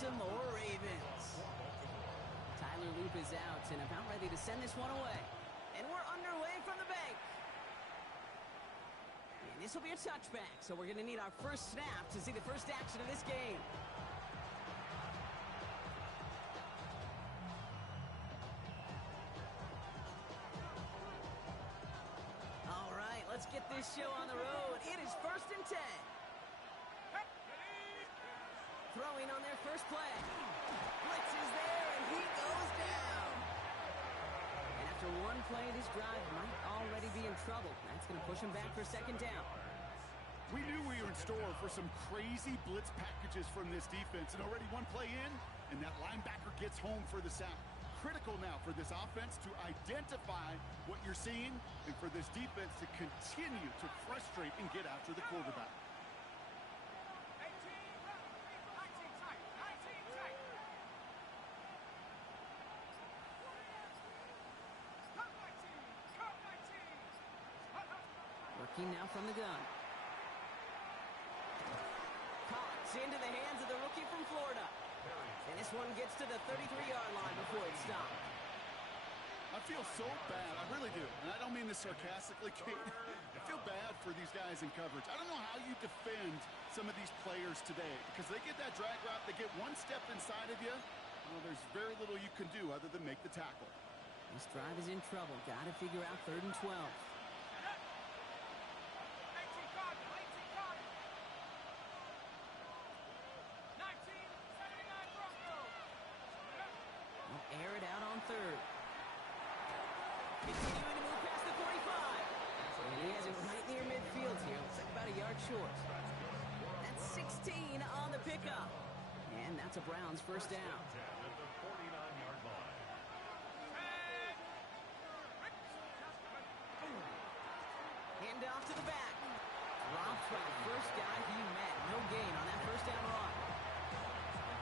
Baltimore Ravens. Tyler Loop is out and about ready to send this one away. And we're underway from the bank. And this will be a touchback, so we're going to need our first snap to see the first action of this game. All right, let's get this show on the road. It is 1st and 10. Throwing on their first play. Blitz is there, and he goes down. And after one play, this drive might already be in trouble. That's going to push him back for 2nd down. We knew we were in store for some crazy blitz packages from this defense, and already one play in, and that linebacker gets home for the sack. Critical now for this offense to identify what you're seeing and for this defense to continue to frustrate and get after the quarterback. Working now from the gun. Caught into the hands of the rookie from Florida. And this one gets to the 33-yard line before it's stopped. I feel so bad. I really do. And I don't mean this sarcastically, Kate. I feel bad for these guys in coverage. I don't know how you defend some of these players today because they get that drag route, they get one step inside of you. Well, there's very little you can do other than make the tackle. This drive is in trouble. Got to figure out 3rd and 12. Air it out on 3rd. Continuing to move past the 45. And he has it right near midfield here. Looks like about a yard short. That's 16 on the pickup. And that's a Browns 1st down. At the 49-yard line. Hand off to the back. Dropped by the first guy he met. No gain on that 1st down run.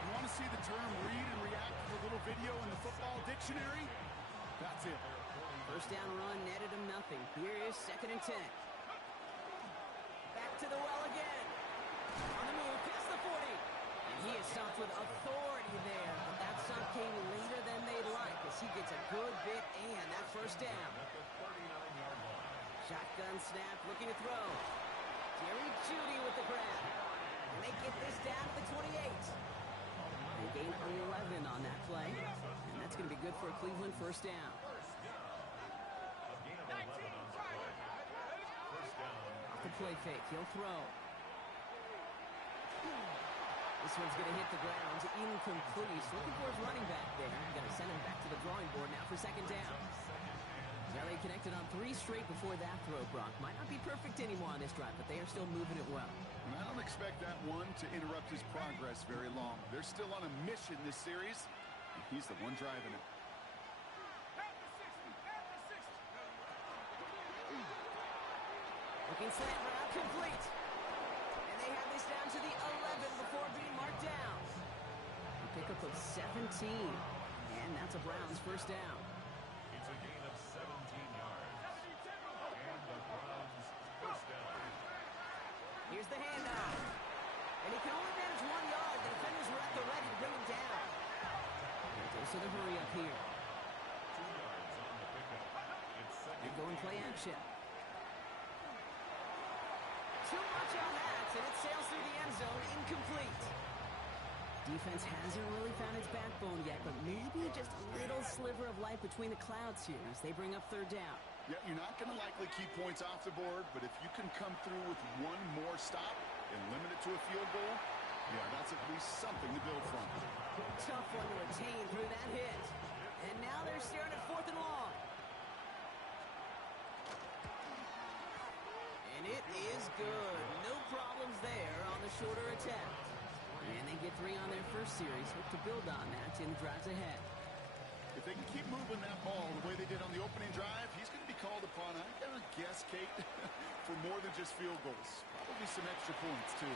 You want to see the term read and react to the little video in the football dictionary? That's it. 1st down run netted him nothing. Here is 2nd and 10. Back to the well again. On the move, past the 40. And he is stopped with authority there. But that stop came later than they'd like as he gets a good bit and that 1st down. At the 39-yard line. Shotgun snap, looking to throw. Jerry Jeudy with the grab. And they get this down to the 28. They gain 11 on that play. And that's going to be good for a Cleveland 1st down. A gain of 11 on the play. 1st down. Off the play fake, he'll throw. This one's going to hit the ground. Incomplete. He's looking for his running back there. Got to send him back to the drawing board now for 2nd down. They connected on 3 straight before that throw, Brock. Might not be perfect anymore on this drive, but they are still moving it well. And I don't expect that one to interrupt his progress very long. They're still on a mission this series, and he's the one driving it. Looking slant route complete. And they have this down to the 11 before being marked down. A pickup of 17. And that's a Browns 1st down. It's a gain of 17 yards. And the Browns 1st down. Here's the handoff. And he can only manage 1 yard. The defenders were at the ready to bring him down. And goes to the hurry up here. 2 yards on the pickup. It's 2nd. They go and play action. Too much on that, and it sails through the end zone, incomplete. Defense hasn't really found its backbone yet, but maybe just a little sliver of light between the clouds here as they bring up 3rd down. Yeah, you're not going to likely keep points off the board, but if you can come through with one more stop and limit it to a field goal, yeah, that's at least something to build from. Tough one to retain through that hit. And now they're staring at 4th and long. And it is good. No problems there on the shorter attempt. And they get 3 on their first series. Hope to build on that in the drives ahead. If they can keep moving that ball the way they did on the opening drive, he's going to be called upon, I gotta guess, Kate, for more than just field goals. Probably some extra points, too.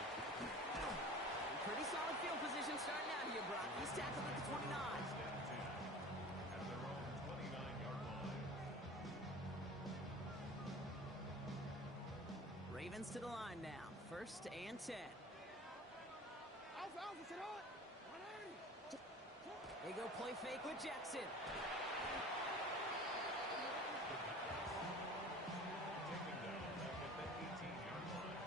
Pretty solid field position starting out here, Brock. He's tackled at the 29. At their own 29-yard line. Ravens to the line now. 1st and 10. Alpha, Alpha, sit on. 180. They go play fake with Jackson. Taken down back at the 18-yard line.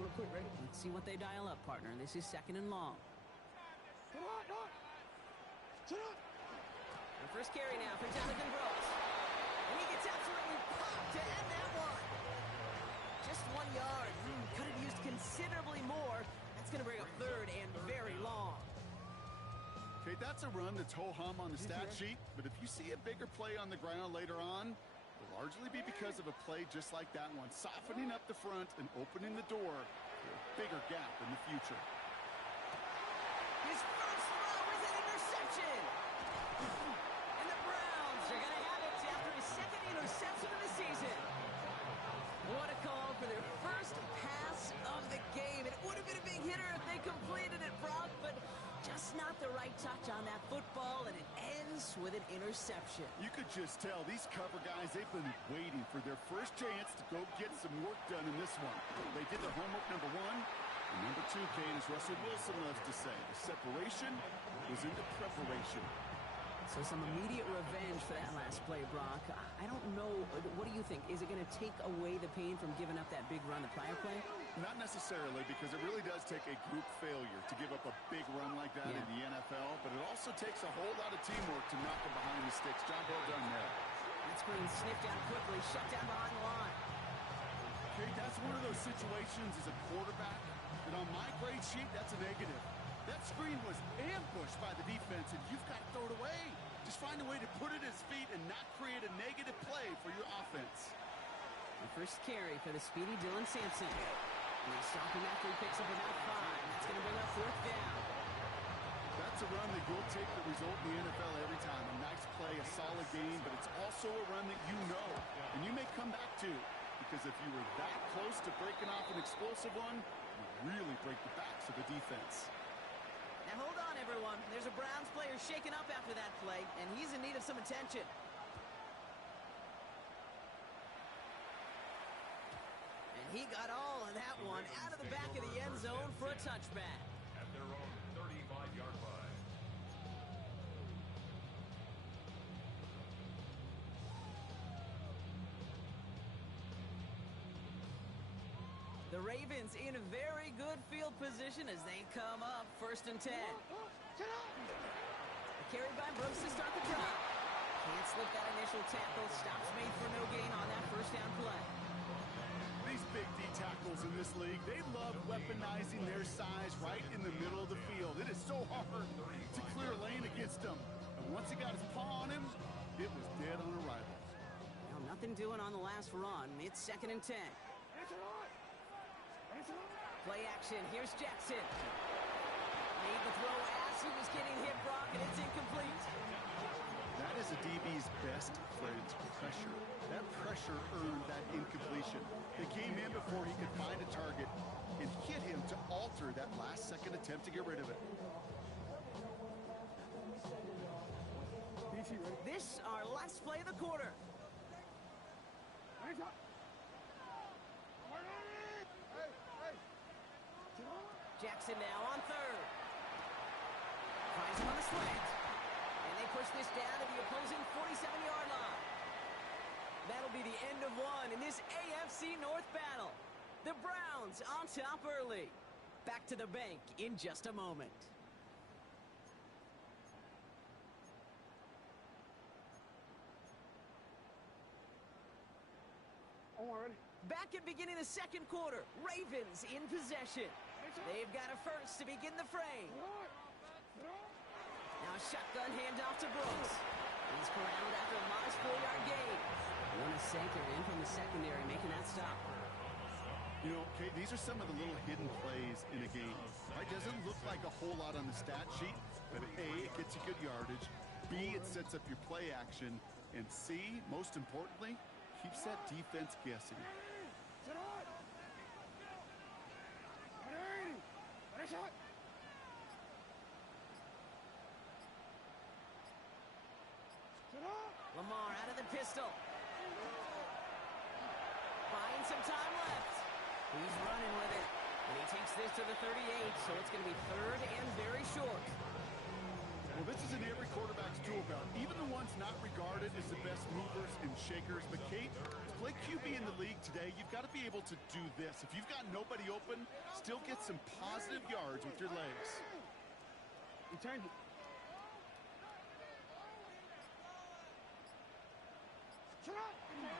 Real quick, ready? Let's see what they dial up, partner. This is 2nd and long. The first carry now for Jonathan Brooks. And he gets absolutely popped to end that one. Just 1 yard. Could have used considerably more. That's going to bring up 3rd and very long. Okay, that's a run that's ho-hum on the stat sheet, but if you see a bigger play on the ground later on, it'll largely be because of a play just like that one, softening up the front and opening the door for a bigger gap in the future. His first throw is an interception. And the Browns are going to have it after his 2nd interception of the season. What a call for their first pass of the game. It would have been a big hitter if they completed it, Brock, but just not the right touch on that football, and it ends with an interception. You could just tell these cover guys, they've been waiting for their first chance to go get some work done in this one. They did their homework, number one. And number two, Kane, as Russell Wilson loves to say, the separation was in the preparation. So some immediate revenge for that last play, Brock. I don't know. What do you think? Is it going to take away the pain from giving up that big run the prior play? Not necessarily, because it really does take a group failure to give up a big run like that in the NFL, but it also takes a whole lot of teamwork to knock them behind the sticks. Job well done there. That screen sniffed out quickly, shut down behind the line. Okay, that's one of those situations as a quarterback that on my grade sheet, that's a negative. That screen was ambushed by the defense, and you've got to throw it away. Just find a way to put it at his feet and not create a negative play for your offense. The first carry for the speedy Dylan Sampson. And they stop him after he picks up about 5. That's going to bring up 4th down. That's a run that you'll take the result in the NFL every time. A nice play, a solid game, but it's also a run that you know, and you may come back to, because if you were that close to breaking off an explosive one, you really break the backs of the defense. Now hold on, everyone. There's a Browns player shaken up after that play, and he's in need of some attention. And he got all of that one out of the back of the end zone for a touchback. At their own 35-yard line. The Ravens in a very good field position as they come up 1st and 10. Carried by Brooks to start the drive. Can't slip that initial tackle. Stops made for no gain on that 1st down play. These big D tackles in this league, they love weaponizing their size right in the middle of the field. It is so hard to clear lane against them. And once he got his paw on him, it was dead on arrival. Now nothing doing on the last run. It's 2nd and 10. Play action. Here's Jackson. Made the throw as he was getting hit, Brock, and it's incomplete. That is a DB's best friend, pressure. That pressure earned that incompletion. They came in before he could find a target and hit him to alter that last-second attempt to get rid of it. This our last play of the quarter. Jackson now on 3rd. Finds him on the slant. And they push this down to the opposing 47-yard line. That'll be the end of one in this AFC North battle. The Browns on top early. Back to the bank in just a moment. Back at beginning of the 2nd quarter, Ravens in possession. They've got a first to begin the frame. Now a shotgun handoff to Brooks. He's corralled after a modest 4-yard gain. One Sanker in from the secondary making that stop. You know, Kate, these are some of the little hidden plays in a game. Right? Doesn't look like a whole lot on the stat sheet, but A, it gets you good yardage. B, it sets up your play action. And C, most importantly, keeps that defense guessing. Lamar out of the pistol. Buying some time. this to the 38, so it's going to be third and very short. Well, this is in every quarterback's tool belt, even the ones not regarded as the best movers and shakers. But, Kate, to play QB in the league today, you've got to be able to do this. If you've got nobody open, still get some positive yards with your legs. Return.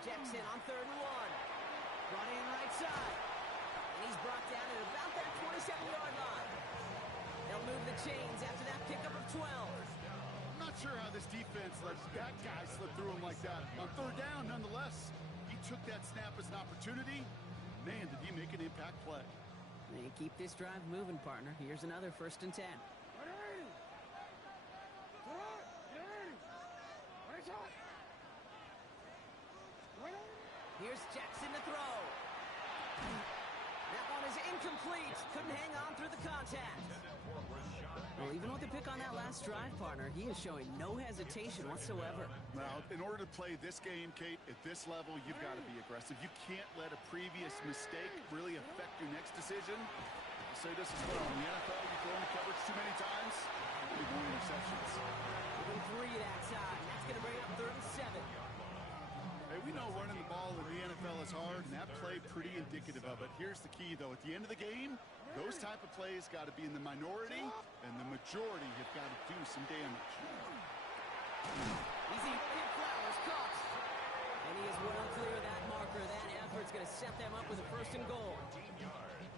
Jackson on 3rd and 1. Brought in right side. And he's brought down at about that 27-yard line. They'll move the chains after that pickup of 12. I'm not sure how this defense let that guy slip through him like that. On 3rd down, nonetheless, he took that snap as an opportunity. Man, did he make an impact play. They keep this drive moving, partner. Here's another 1st and 10. Here's Jackson to throw. That one is incomplete. Couldn't hang on through the contact. Well, even with the pick on that last drive, partner, he is showing no hesitation whatsoever. Now, in order to play this game, Kate, at this level, you've got to be aggressive. You can't let a previous mistake really affect your next decision. I'll say this as well. In the NFL, you throw in the coverage too many times, big more interceptions. Moving 3 that time. That's going to bring it up 3rd and 7. Hey, we know running the ball in the NFL is hard, and that play pretty indicative of it. Here's the key, though. At the end of the game, those type of plays got to be in the minority, and the majority have got to do some damage. Easy hit Flowers, caught. And he is well clear of that marker. That effort's going to set them up with a 1st and goal. 15 yards.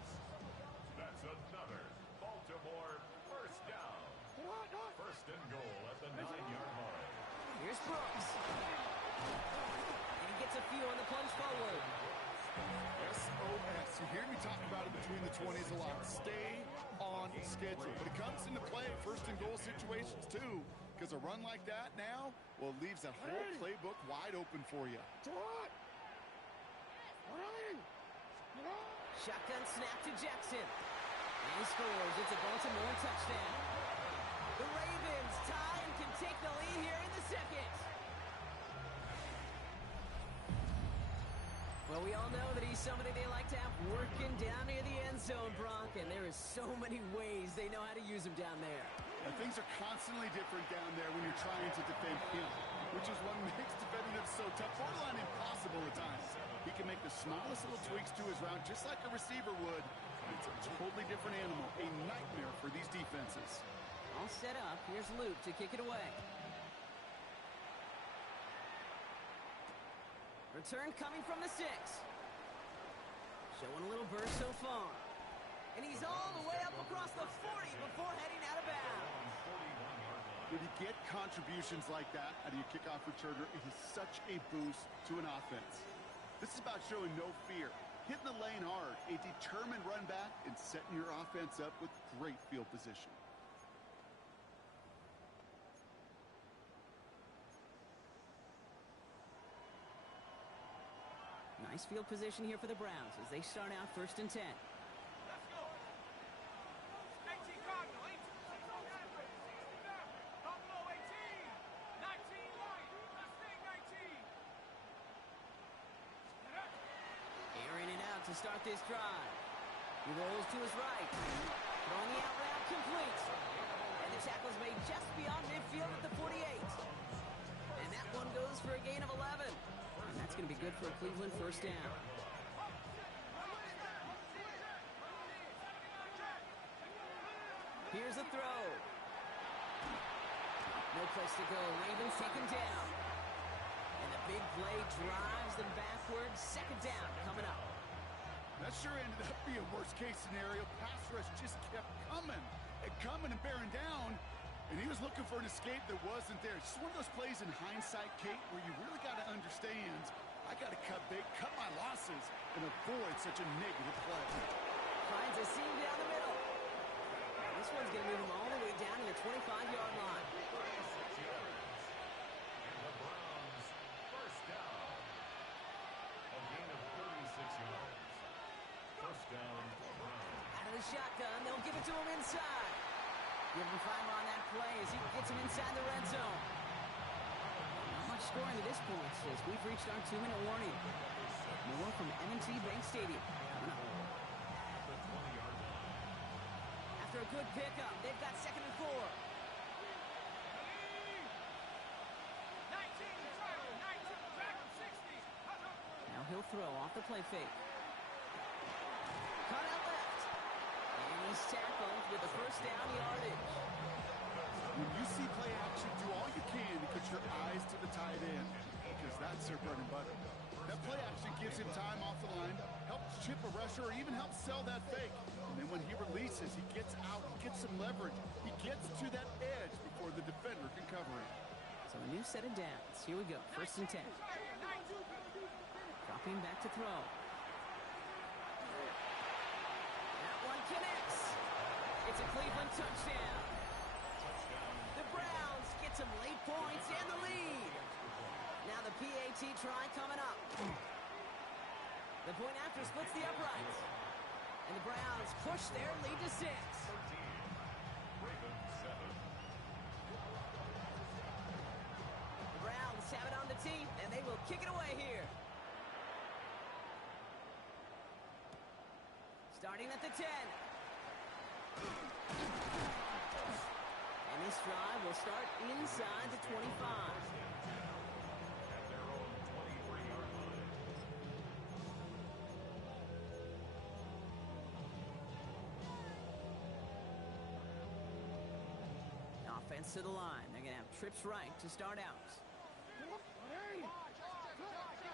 That's another Baltimore 1st down. 1st and goal at the 9-yard line. Here's Brooks. And he gets a few on the plunge forward. SOS. You hear me talk about it between the 20s a lot. Stay on schedule. But it comes into play 1st and goal situations, too. Because a run like that now, well, it leaves that whole playbook wide open for you. Shotgun snap to Jackson. And he scores. It's a Baltimore touchdown. The Ravens tie and can take the lead here in the 2nd. Well, we all know that he's somebody they like to have working down near the end zone, Brock, and there is so many ways they know how to use him down there. And things are constantly different down there when you're trying to defend him, which is what makes defending him so tough, borderline impossible at times. He can make the smallest little tweaks to his route, just like a receiver would. It's a totally different animal, a nightmare for these defenses. All set up. Here's Luke to kick it away. Return coming from the 6. Showing a little burst so far. And he's all the way up across the 40 before heading out of bounds. When you get contributions like that out of your kickoff returner, it is such a boost to an offense. This is about showing no fear, hitting the lane hard, a determined run back, and setting your offense up with great field position. Nice field position here for the Browns as they start out 1st and 10. Airing it out to start this drive. He rolls to his right. Throwing the out route complete. And the tackle's made just beyond midfield at the 48. And that one goes for a gain of 11. And that's going to be good for a Cleveland 1st down. Here's a throw. No place to go. Ravens taken down. And the big play drives them backwards. 2nd down coming up. That sure ended up being worst-case scenario. Pass rush just kept coming and bearing down. And he was looking for an escape that wasn't there. It's just one of those plays in hindsight, Kate, where you really got to understand, I got to cut big, cut my losses, and avoid such a negative play. Finds a seam down the middle. And this one's going to move him all the way down to the 25-yard line. And the Browns 1st down. A gain of 36 yards. 1st down, Browns. Out of the shotgun, they'll give it to him inside. Give him 5 on that play as he gets him inside the red zone. Not much scoring to this point as we've reached our 2-minute warning. More from M&T Bank Stadium coming up. The 20-yard line. good pickup. They've got 2nd and 4. Now he'll throw off the play fake. Cut out left. And he's tackled with the first down yardage. When you see play action, do all you can to put your eyes to the tight end, because that's their bread and butter. That play action gives him time off the line, helps chip a rusher, or even helps sell that fake. And then when he releases, he gets out, he gets some leverage. He gets to that edge before the defender can cover him. So a new set of downs. Here we go. 1st and 10. Dropping back to throw. That one connects. It's a Cleveland touchdown. The Browns get some late points and the lead. Now the PAT try coming up. The point after splits the uprights. And the Browns push their lead to 6. The Browns have it on the tee, and they will kick it away here. Starting at the 10. And this drive will start inside the 25. Offense to the line. They're going to have trips right to start out.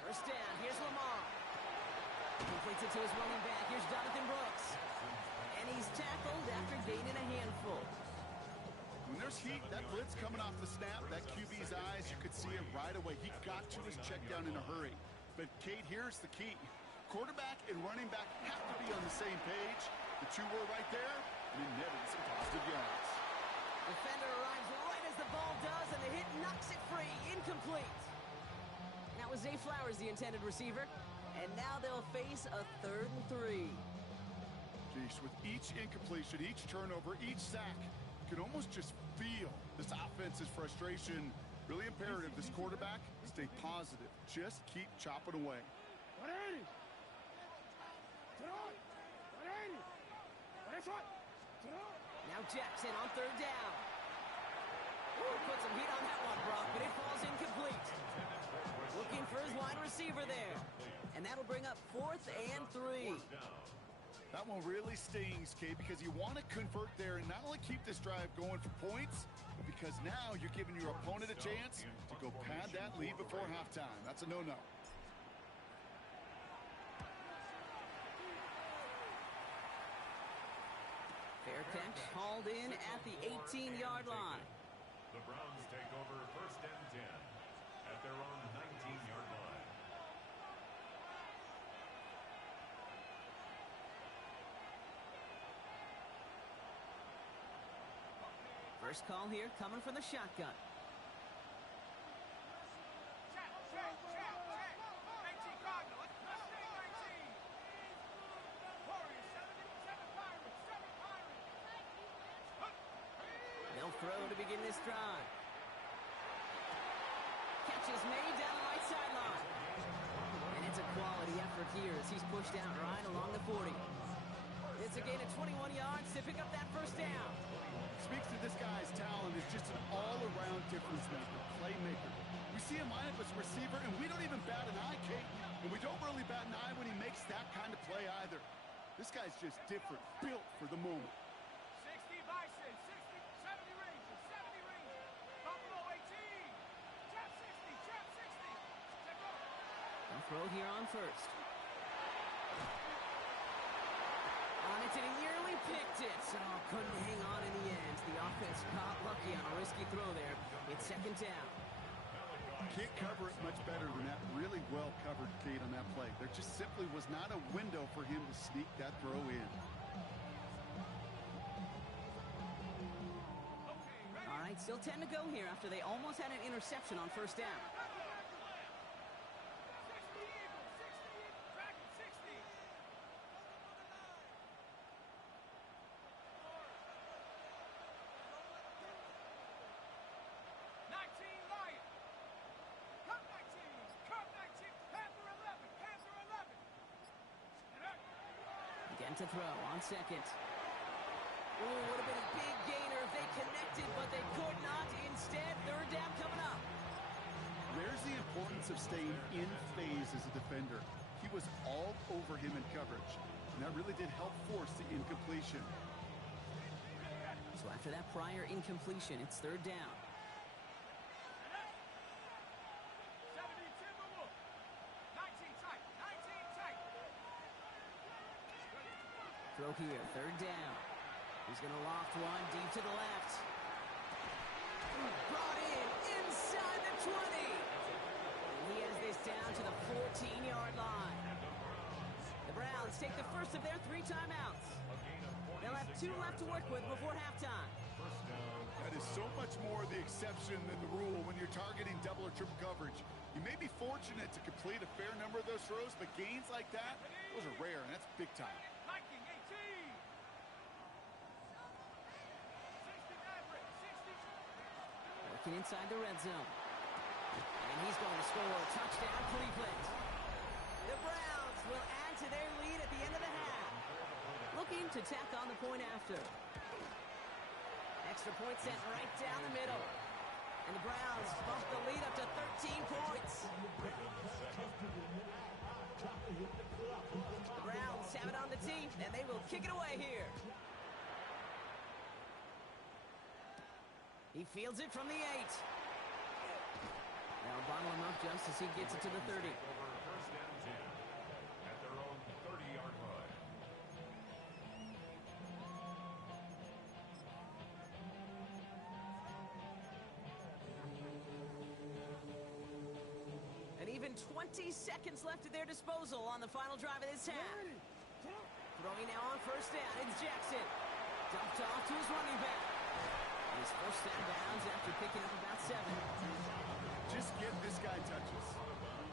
First down. Here's Lamar. Completes it to his running back. Here's Jonathan Brooks. And he's tackled after gaining a handful. When there's heat, that blitz coming off the snap, that QB's eyes, you could see it right away. He got to his check down in a hurry. But, Kate, here's the key. Quarterback and running back have to be on the same page. The two were right there, and it netted some positive yards. Defender arrives right as the ball does, and the hit knocks it free. Incomplete. That was Zay Flowers, the intended receiver. And now they'll face a 3rd and 3. Jeez, with each incompletion, each turnover, each sack, you can almost just feel this offense's frustration. Really imperative, this quarterback, stay positive. Just keep chopping away. Now Jackson on 3rd down. Ooh, put some heat on that one, Brock, but it falls incomplete. Looking for his wide receiver there. And that'll bring up 4th and 3. That one really stings, Kate, because you want to convert there and not only keep this drive going for points, but because now you're giving your opponent a chance to go pad that lead before halftime. That's a no-no. Fair catch hauled in at the 18-yard line. The Browns take over 1st and 10 at their own 19-yard line. First call here coming from the shotgun. They'll throw to begin this drive. Catch is made down the right sideline. And it's a quality effort here as he's pushed out right along the 40. It's a gain of 21 yards to pick up that first down. Speaks to this guy's talent as just an all-around difference maker, playmaker. We see him line up as a receiver, and we don't even bat an eye, Kate. And we don't really bat an eye when he makes that kind of play either. This guy's just different, built for the moment. 60 Bison, 60, 70 Rangers, 70 Rangers. Buffalo 18. Trap 60, trap 60. Check out. They'll throw here on first. On it, and he nearly picked it. So couldn't hang on in the end. The offense got lucky on a risky throw there. It's 2nd down. Can't cover it much better than that. Really well covered, Kate, on that play. There just simply was not a window for him to sneak that throw in. All right, still 10 to go here after they almost had an interception on first down. 60 Eagles, 60 Eagles, Dragon 60. 19 Lion. Cup 19, Cup 19, Panther 11, Panther 11. Again to throw on 2nd. Ooh, would have been a big gainer if they connected, but they could not. Instead, third down coming up. There's the importance of staying in phase as a defender. He was all over him in coverage, and that really did help force the incompletion. So after that prior incompletion, it's third down. 70 Timberwolves. 19 tight. 19 tight. Throw here, third down. He's going to loft one deep to the left. Brought in inside the 20. And he has this down to the 14-yard line. The Browns take the first of their 3 timeouts. They'll have 2 left to work with before halftime. That is so much more the exception than the rule when you're targeting double or triple coverage. You may be fortunate to complete a fair number of those throws, but gains like that, those are rare, and that's big time. Viking 18. 60 Maverick. 60. Working inside the red zone. And he's going to score. Touchdown, Cleveland. The Browns will add to their lead at the end of the half. Looking to tack on the point after. Extra point sent right down the middle. And the Browns bump the lead up to 13 points. The Browns have it on the tee, and they will kick it away here. He fields it from the 8. They'll bottle him up just as he gets it to the 30. Over first and 10 at their own 30-yard line. And even 20 seconds left at their disposal on the final drive of this half. Throwing now on first down, it's Jackson. Dumped off to his running back. And his first down downs after picking up about 7. Just give this guy touches.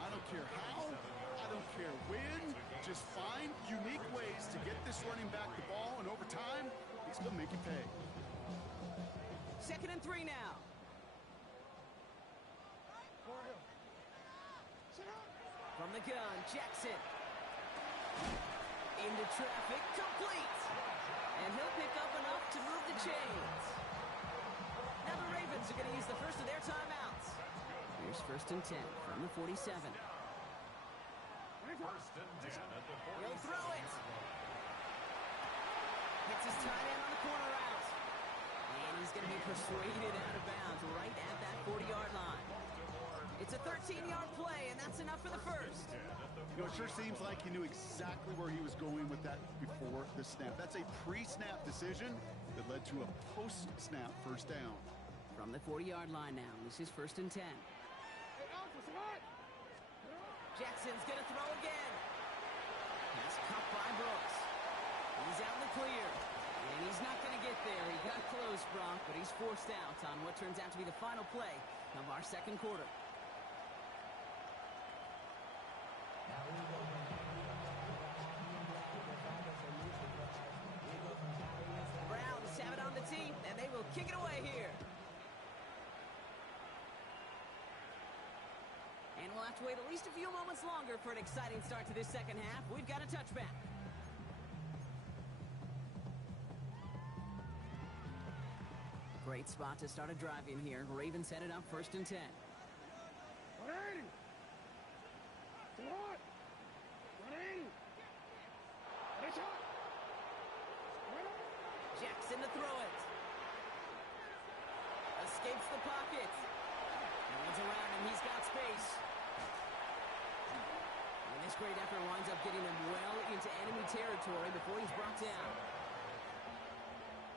I don't care how, I don't care when. Just find unique ways to get this running back the ball, and over time, he's going to make it pay. 2nd and 3 now. From the gun, Jackson. Into traffic, complete. And he'll pick up enough to move the chains. Now the Ravens are going to use the first of their timeouts. Here's 1st and 10 from the 47. First and 10 at the 46. He'll throw it. Hits his tight end on the corner route. And he's going to be persuaded out of bounds right at that 40-yard line. It's a 13-yard play, and that's enough for the first. You know, it sure seems like he knew exactly where he was going with that before the snap. That's a pre-snap decision that led to a post-snap first down. From the 40-yard line now, this is 1st and 10. Jackson's going to throw again. Pass caught by Brooks. He's out in the clear. And he's not going to get there. He got close, Brock, but he's forced out on what turns out to be the final play of our second quarter. Browns have it on the tee, and they will kick it away here. And we'll have to wait at least a few moments longer for an exciting start to this second half. We've got a touchback. Great spot to start a drive in here. Ravens headed up 1st and 10. Jackson to throw it. Escapes the pocket. Runs around him. He's got space. And this great effort winds up getting him well into enemy territory before he's brought down.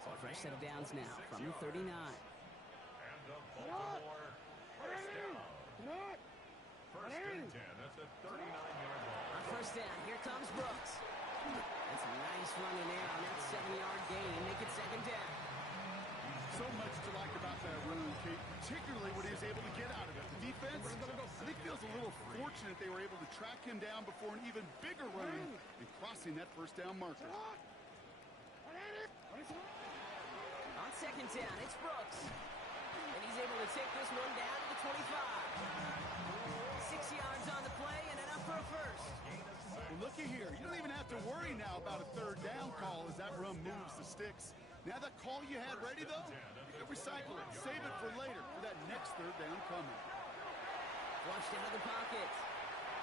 So a fresh set of downs now from the 39. And the Baltimore first down. First and 10 at the 39-yard line. On first down, here comes Brooks. That's a nice run in there on that 7-yard gain. Make it 2nd down. So much to like about that run, Kate, particularly what he was able to get out of it. The defense, I think, feels a little fortunate they were able to track him down before an even bigger run and crossing that first down marker. On 2nd down, it's Brooks. And he's able to take this one down to the 25. 6 yards on the play and enough for a first. Well, looky here. You don't even have to worry now about a third down call as that run moves the sticks. Now that call you had ready, though, you can recycle it. Save it for later for that next third down coming. Flushed out of the pocket.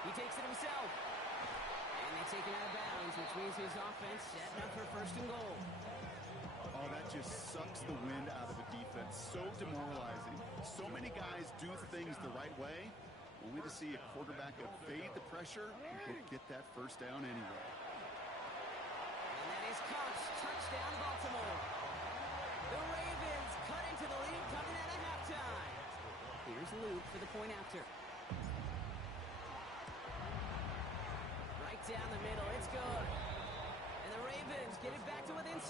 He takes it himself. And they take him out of bounds, which means his offense setting up for first and goal. Oh, that just sucks the wind out of a defense. So demoralizing. So many guys do things the right way, only to see a quarterback evade the pressure and go get that first down anyway. And that is Cox. Touchdown, Baltimore. The Ravens cut into the lead coming out of halftime. Here's Luke for the point after. Right down the middle. It's good. And the Ravens get it back to within 6.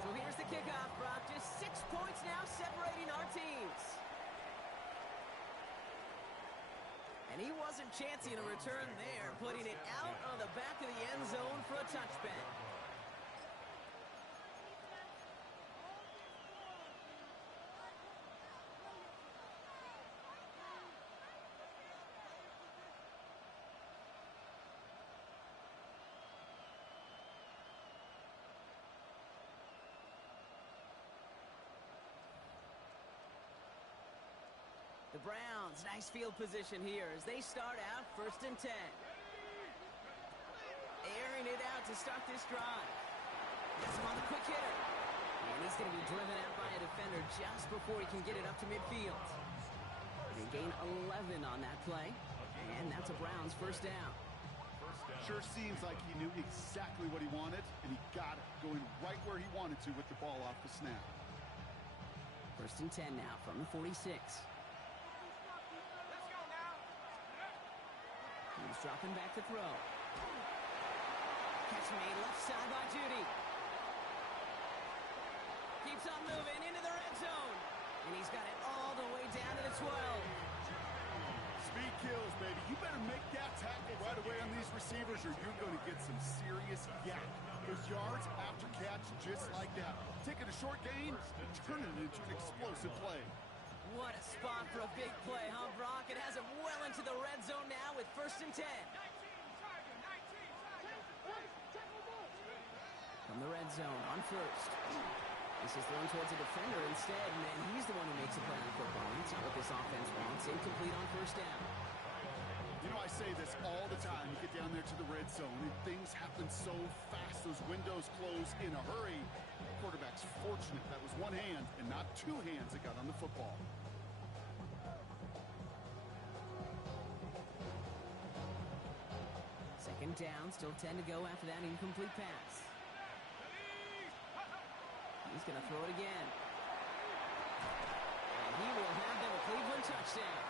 So here's the kickoff, Brock. Just 6 points now separating our teams. And he wasn't chancing a return there, putting it out on the back of the end zone for a touchback. The Browns, nice field position here as they start out first and 10. Airing it out to start this drive. Gets him on the quick hitter. And he's going to be driven out by a defender just before he can get it up to midfield. They gain 11 on that play. And that's a Browns first down. Sure seems like he knew exactly what he wanted, and he got it, going right where he wanted to with the ball off the snap. First and 10 now from the 46. He's dropping back to throw. Catch made left side by Judy. Keeps on moving into the red zone. And he's got it all the way down to the 12. Speed kills, baby. You better make that tackle right away on these receivers or you're going to get some serious yak. Those yards after catch just like that. Taking a short gain and turning it into an explosive play. What a spot for a big play, huh, Brock? It has him well into the red zone now with first and 10. From the red zone on first. This is thrown towards a defender instead, and he's the one who makes a play on the football. That's not what this offense wants. Incomplete on first down. You know, I say this all the time. You get down there to the red zone, and things happen so fast. Those windows close in a hurry. The quarterback's fortunate that was one hand and not two hands that got on the football. Second down, still 10 to go after that incomplete pass. He's going to throw it again. And he will have them a Cleveland touchdown.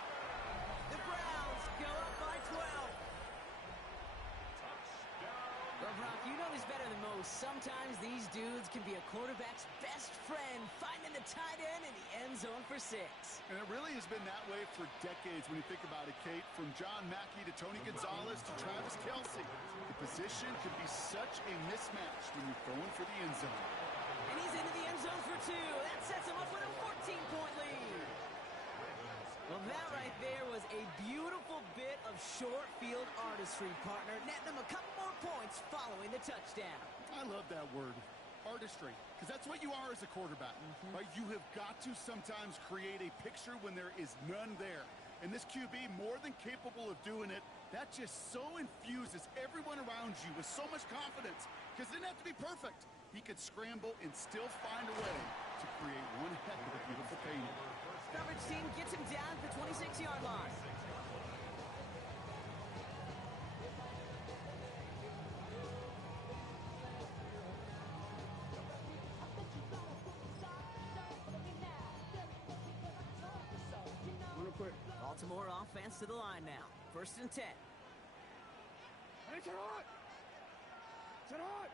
The Browns go up by 12. Well, Brock, you know this better than most. Sometimes these dudes can be a quarterback's best friend, finding the tight end in the end zone for 6. And it really has been that way for decades when you think about it, Kate. From John Mackey to Tony Gonzalez to Travis Kelce. The position can be such a mismatch when you're throwing for the end zone. And he's into the end zone for 2. That sets him up with a 14-point lead. Well, that right there was a beautiful bit of short field artistry, partner, netting him a couple more points following the touchdown. I love that word, artistry, because that's what you are as a quarterback. Right? You have got to sometimes create a picture when there is none there. And this QB, more than capable of doing it, that just so infuses everyone around you with so much confidence, because it didn't have to be perfect. He could scramble and still find a way to create one heck of a beautiful painting. Coverage team gets him down at the 26-yard line. Baltimore offense to the line now. First and 10. It's hot! It's hot!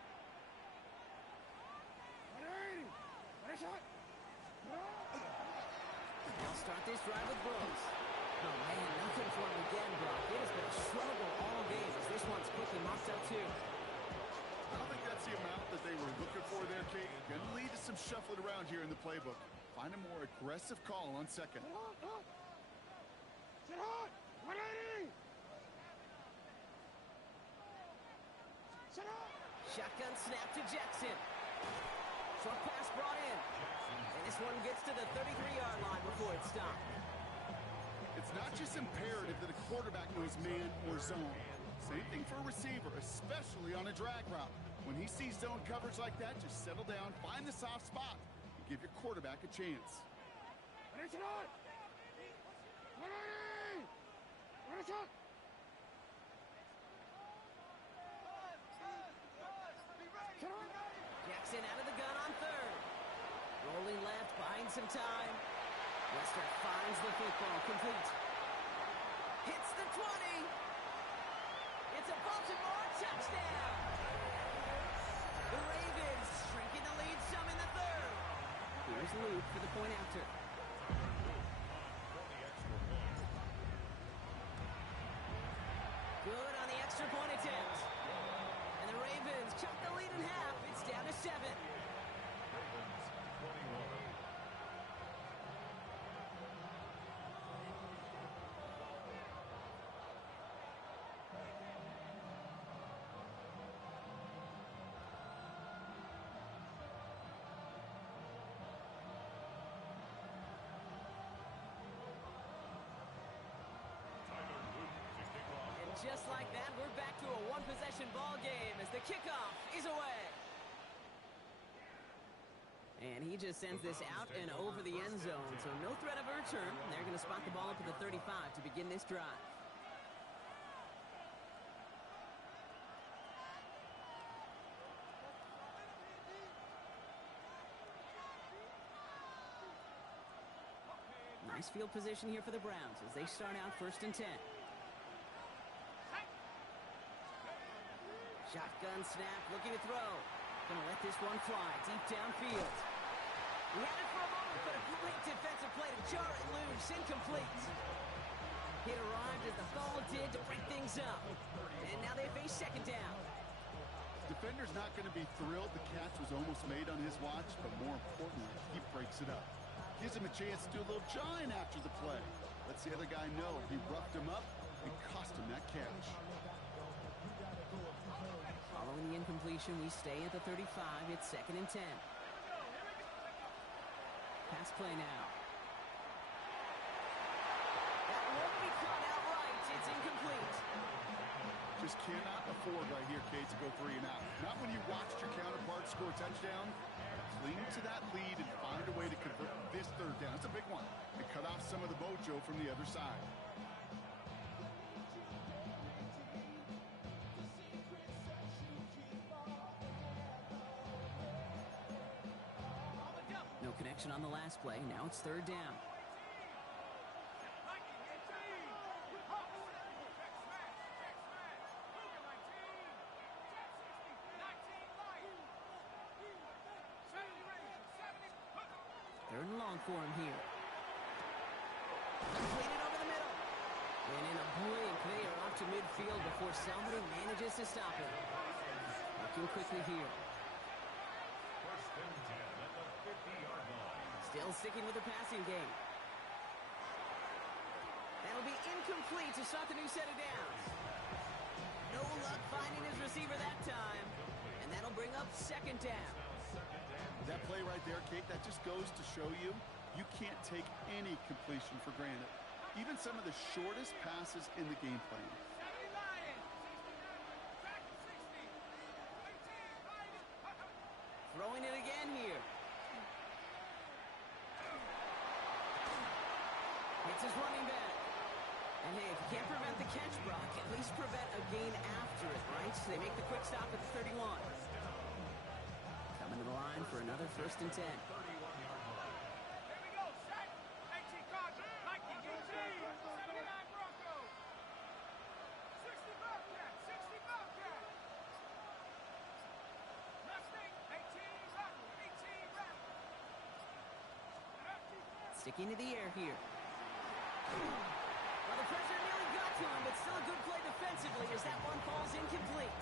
They'll start this drive with Brooks. Oh, man, nothing for him again, Brock. It has been a struggle all game as this one's quickly marked up, too. I don't think that's the amount that they were looking for there, Kate. Going to lead to some shuffling around here in the playbook. Find a more aggressive call on second. Shotgun snap to Jackson. Short pass brought in. And this one gets to the 33-yard line before it's stopped. It's not just imperative that a quarterback knows man or zone. Same thing for a receiver, especially on a drag route. When he sees zone coverage like that, just settle down, find the soft spot, and give your quarterback a chance. Jackson out of the gun on third. Rolling left, buying some time. Lester finds the football, complete. Hits the 20. It's a Baltimore touchdown. The Ravens shrinking the lead some in the third. Here's Luke for the point after. Good on the extra point attempt. And the Ravens cut the lead in half. It's down to 7. Ravens 21. Tyler Luke to kick off. And just like that, we're back to a one-possession ball game as the kickoff is away. And he just sends this out and over the end zone, so no threat of a return. They're going to spot the ball up at the 35 to begin this drive. Nice field position here for the Browns as they start out 1st and 10. Shotgun snap, looking to throw. Gonna let this one fly deep downfield. He had it for a moment, but a great defensive play to jar it loose, incomplete. It arrived as the ball did to break things up. And now they face 2nd down. Defender's not going to be thrilled the catch was almost made on his watch, but more importantly, he breaks it up. Gives him a chance to do a little jawing after the play. Lets the other guy know he roughed him up and cost him that catch. Following the incompletion, we stay at the 35. It's 2nd and 10. Pass play now. That won't be caught outright. It's incomplete. Just cannot afford right here, Kate, to go 3 and out. Not when you watched your counterpart score a touchdown. Cling to that lead and find a way to convert this 3rd down. It's a big one. And cut off some of the mojo from the other side. No connection on the last play. Now it's 3rd down. Third and long for him here. Completed over the middle. And in a blink, they are off to midfield before somebody manages to stop it. Looking quickly here. 1st and 10 at the 50-yard line. Still sticking with the passing game. That'll be incomplete to start the new set of downs. No luck finding his receiver that time. And that'll bring up 2nd down. That play right there, Kate, that just goes to show you can't take any completion for granted. Even some of the shortest passes in the game plan. Throwing it again here. Hits his running back. And hey, if you can't prevent the catch, Brock, at least prevent a gain after it, right? So they make the quick stop at the 31. Coming to the line for another 1st and 10. Sticking to the air here. Well, the pressure nearly got to him, but still a good play defensively as that one falls incomplete.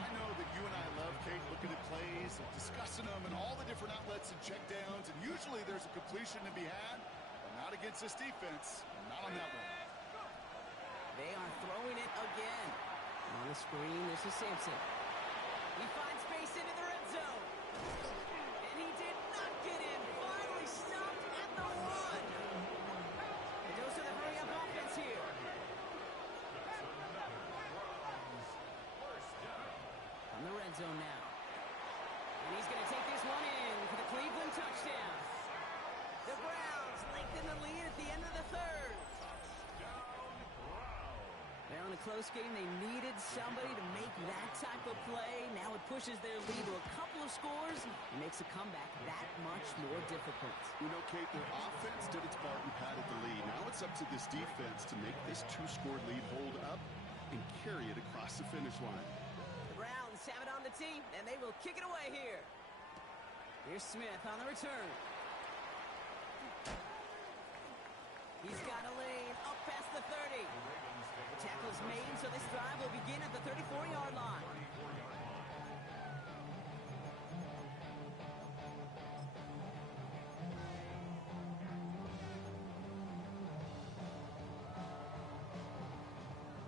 I know that you and I love, Kate, looking at plays and discussing them and all the different outlets and checkdowns, and usually there's a completion to be had, but not against this defense, not on that one. They are throwing it again. On the screen, this is Sampson. He finds space into the red zone. And he did not get in. Finally stopped at the 1. The dose of the hurry-up offense here. From the red zone now. And he's going to take this one in for the Cleveland touchdown. The Browns lengthen the lead at the end of the third. Well, in a close game, they needed somebody to make that type of play. Now it pushes their lead to a couple of scores and makes a comeback that much more difficult. You know, Kate, their offense did its part and padded the lead. Now it's up to this defense to make this 2-score lead hold up and carry it across the finish line. The Browns have it on the team, and they will kick it away here. Here's Smith on the return. He's got a lane up past the 30. The tackle is made, so this drive will begin at the 34-yard line.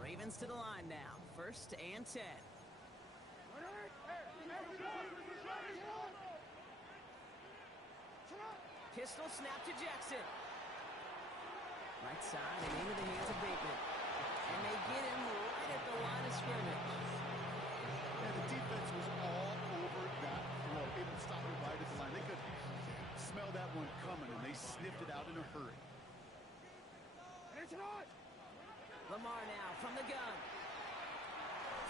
Ravens to the line now. 1st and 10. Pistol snap to Jackson. Right side and into the hands of Bateman. And they get him right at the line of scrimmage. Yeah, the defense was all over that throw. They didn't stop it right at the line. They could smell that one coming, and they sniffed it out in a hurry. Lamar now from the gun.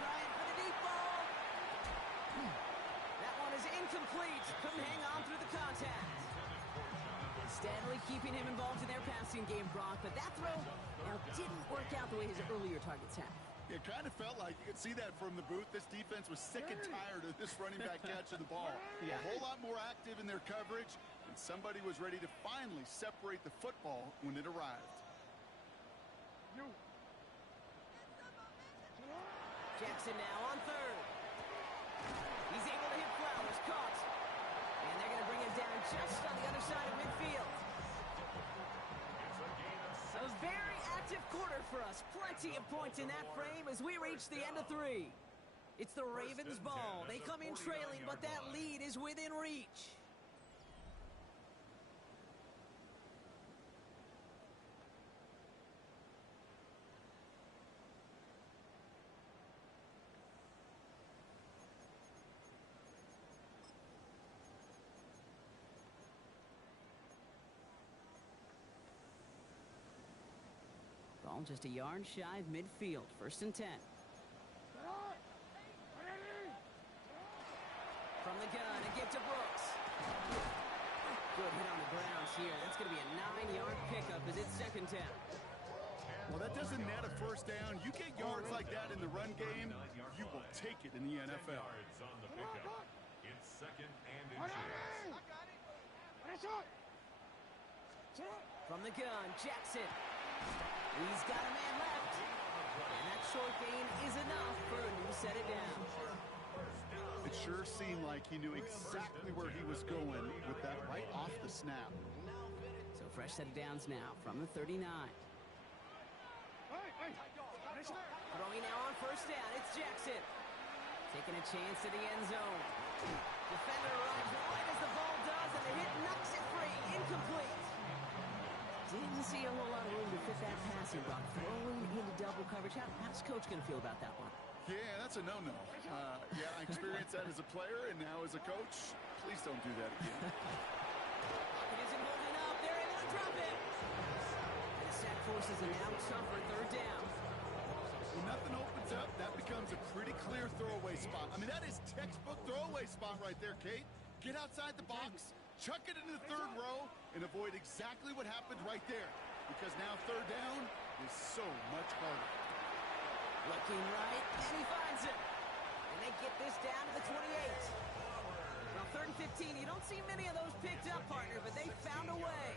Trying for the deep ball. That one is incomplete. Couldn't hang on through the contact. Steadily keeping him involved in their passing game, Brock, but that throw now didn't work out the way his earlier targets had. It kind of felt like, you could see that from the booth, this defense was sick and tired of this running back catching the ball. A whole lot more active in their coverage, and somebody was ready to finally separate the football when it arrived. Jackson now on 3rd. He's able to hit Flowers, caught. And they're going to bring him down just on the other side of midfield. A very active quarter for us. Plenty of points in that frame as we reach the end of 3. It's the Ravens' ball. They come in trailing, but that lead is within reach. Ball just a yard shy of midfield. 1st and 10. From the gun, a give to Brooks. Good hit on the grounds here. That's going to be a 9-yard pickup as it's 2nd down. Well, that doesn't net a 1st down. You get yards like that in the run game, you will take it in the NFL. On the pickup. It's 2nd and inches. From the gun, Jackson. He's got a man left. And that short gain is enough for a new set it down. It sure seemed like he knew exactly where he was going with that right off the snap. So fresh set of downs now from the 39. Throwing now on 1st down, it's Jackson. Taking a chance to the end zone. Defender arrives right as the ball does, and the hit knocks it free. Incomplete. Didn't see a whole lot of room to fit that passing block. Throwing into double coverage. How's Coach going to feel about that one? Yeah, that's a no-no. Yeah, I experienced that as a player, and now as a coach, please don't do that again. It isn't holding up. They're able to drop it. And the sack forces a now tougher 3rd down. When nothing opens up, that becomes a pretty clear throwaway spot. I mean, that is textbook throwaway spot right there, Kate. Get outside the box, chuck it into the 3rd row, and avoid exactly what happened right there. Because now 3rd down is so much harder. Looking right, and he finds it. And they get this down to the 28. Well, 3rd and 15, you don't see many of those picked up, partner, but they found a way.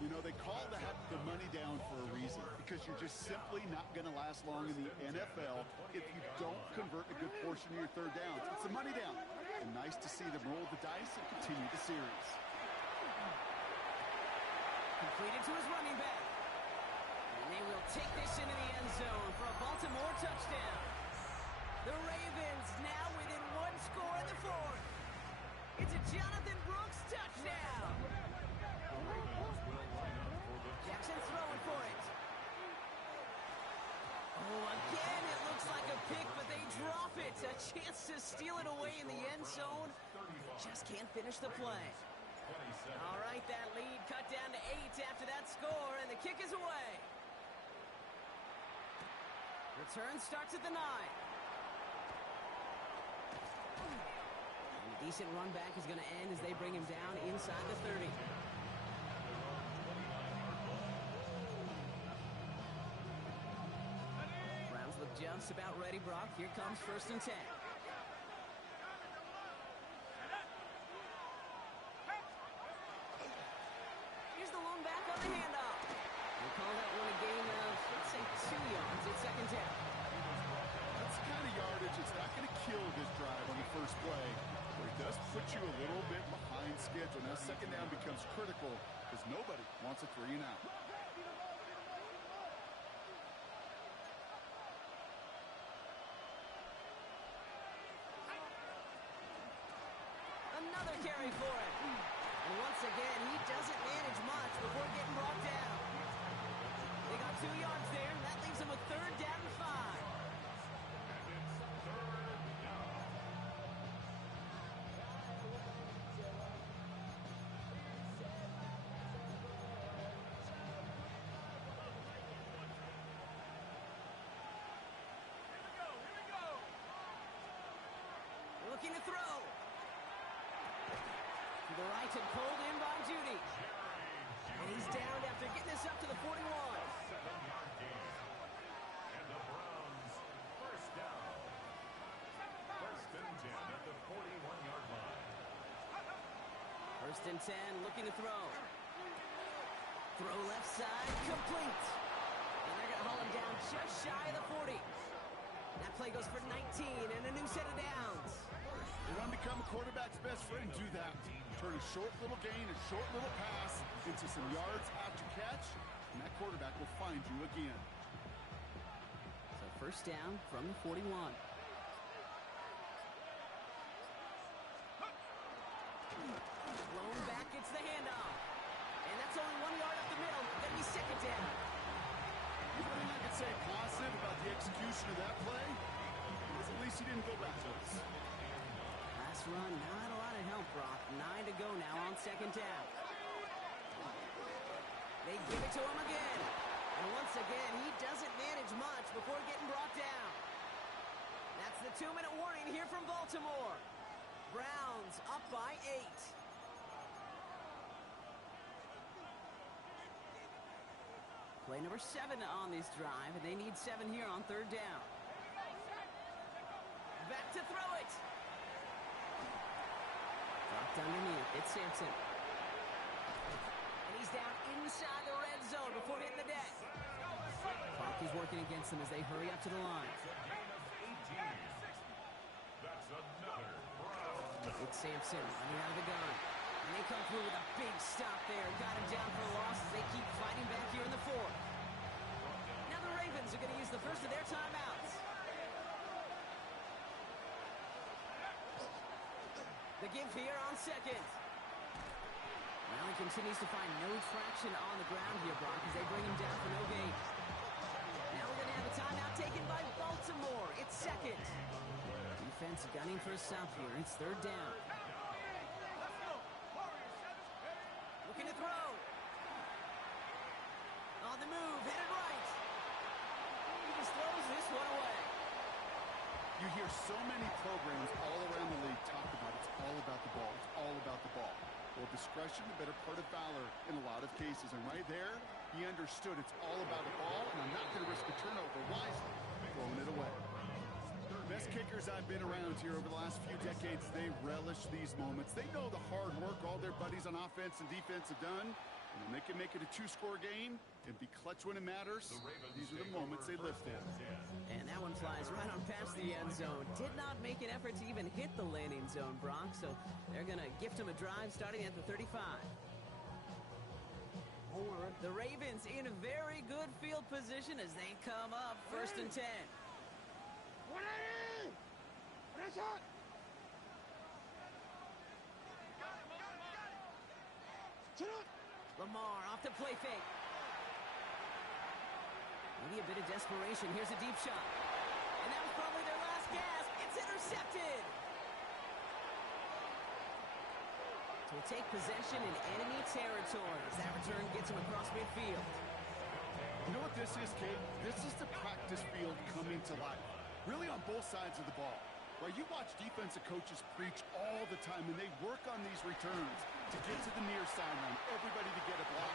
You know, they call that the money down for a reason, because you're just simply not going to last long in the NFL if you don't convert a good portion of your 3rd downs. It's the money down. And nice to see them roll the dice and continue the series. Completed to his running back. And they will take this into the end zone for a Baltimore touchdown. The Ravens now within one score in the fourth. It's a Jonathan Brooks touchdown. The Ravens will line up for the Jackson throwing for it. Oh, again, it looks like a pick, but they drop it. A chance to steal it away in the end zone. Just can't finish the play. 27. All right, that lead cut down to 8 after that score, and the kick is away. Return starts at the 9. And a decent run back is going to end as they bring him down inside the 30. Browns look just about ready, Brock. Here comes 1st and 10. Here's the lone back on the handoff. We'll call that one a gain of, let's say, 2 yards. It's 2nd down. That's the kind of yardage. It's not going to kill this drive on the first play, but it does put you a little bit behind schedule. Now 2nd down becomes critical because nobody wants a 3 and out. Another carry for it. And once again, he doesn't manage much before getting brought down. They got 2 yards there, and that leaves him a 3rd down and 5. Looking to throw. To the right and pulled in by Judy. And he's down after getting this up to the 41. 7-yard gain. And the Browns, 1st down. 1st and 10 at the 41-yard line. 1st and 10, looking to throw. Throw left side, complete. And they're going to haul him down just shy of the 40. That play goes for 19 and a new set of downs. You want to become a quarterback's best friend? Do that. Turn a short little gain, a short little pass into some yards after catch, and that quarterback will find you again. So 1st down from the 41. Blown back, it's the handoff. And that's only 1 yard up the middle. Gonna be 2nd down. There's nothing I could say positive about the execution of that play, because at least he didn't go backwards. Last run, not a lot of help, Brock. 9 to go now on 2nd down. They give it to him again. And once again, he doesn't manage much before getting brought down. That's the 2-minute warning here from Baltimore. Browns up by 8. Play number 7 on this drive, and they need 7 here on 3rd down. Back to throw it. Dropped underneath. It's Sampson. And he's down inside the red zone before hitting the deck. Clock is working against them as they hurry up to the line. That's another Brown. It's Sampson running out of the gun. And they come through with a big stop there. Got him down for a loss as they keep fighting back here in the 4th. Now the Ravens are going to use the first of their timeouts. The give here on 2nd. Well, he continues to find no traction on the ground here, Brock, as they bring him down for no gain. Now we're going to have a timeout taken by Baltimore. It's 2nd. Defense gunning for a stop here. It's 3rd down. Looking to throw. On the move, headed right. He just throws this one away. You hear so many programs all around the league talk about it's all about the ball. It's all about the ball. Well, discretion, the better part of valor in a lot of cases. And right there, he understood it's all about the ball, and I'm not going to risk a turnover wisely, throwing it away. Best kickers I've been around here over the last few decades, they relish these moments. They know the hard work all their buddies on offense and defense have done. And when they can make it a 2-score game and be clutch when it matters, these are the moments they live for. And that one flies right on past the end zone. Did not make an effort to even hit the landing zone, Brock. So they're going to gift him a drive starting at the 35. The Ravens in a very good field position as they come up 1st and 10. Lamar off the play fake. Maybe a bit of desperation. Here's a deep shot. And that was probably their last gasp. It's intercepted. So we'll take possession in enemy territory as that return gets him across midfield. You know what this is, Kate? This is the practice field coming to life. Really on both sides of the ball. Right, you watch defensive coaches preach all the time, and they work on these returns to get to the near sideline, everybody to get a block.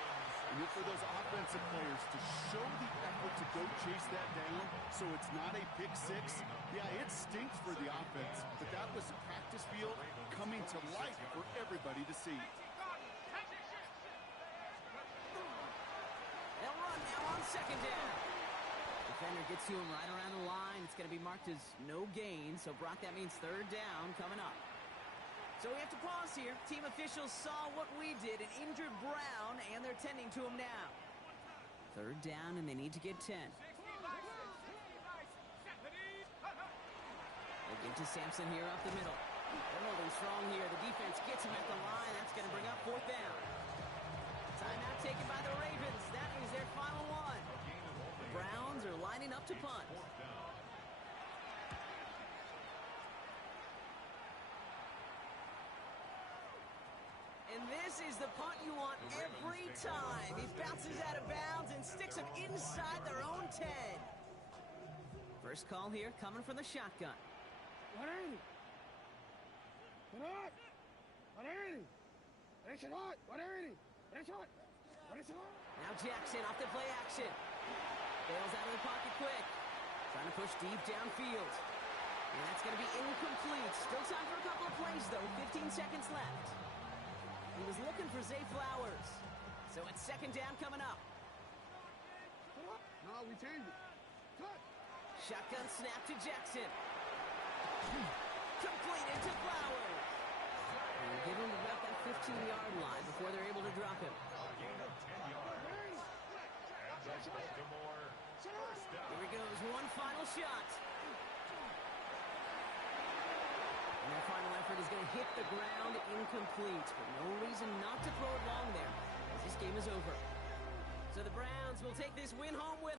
And for those offensive players to show the effort to go chase that down so it's not a pick six, yeah, it stinks for the offense, but that was the practice field coming to life for everybody to see. They'll run now on second down. Defender gets to him right around the line. It's going to be marked as no gain, so Brock, that means third down coming up. So we have to pause here. Team officials saw what we did, an injured Brown, and they're tending to him now. Third down, and they need to get 10. They give to Sampson here up the middle. They're holding strong here. The defense gets him at the line. That's going to bring up fourth down. Timeout taken by the Ravens. That is their final one. The Browns are lining up to punt. And this is the punt you want every time. He bounces out of bounds and sticks him inside their own 10. First call here coming from the shotgun. Now Jackson off the play action. Bails out of the pocket quick. Trying to push deep downfield. And that's going to be incomplete. Still time for a couple of plays, though. 15 seconds left. He was looking for Zay Flowers. So it's second down coming up. No, we changed it. Cut. Shotgun snap to Jackson. Completed to Flowers. And we'll give him about that 15-yard line before they're able to drop him. Gain of 10 yards. And that's Baltimore. First down. Here he goes. One final shot. And their final effort is going to hit the ground incomplete. But no reason not to throw it long there, as this game is over. So the Browns will take this win home with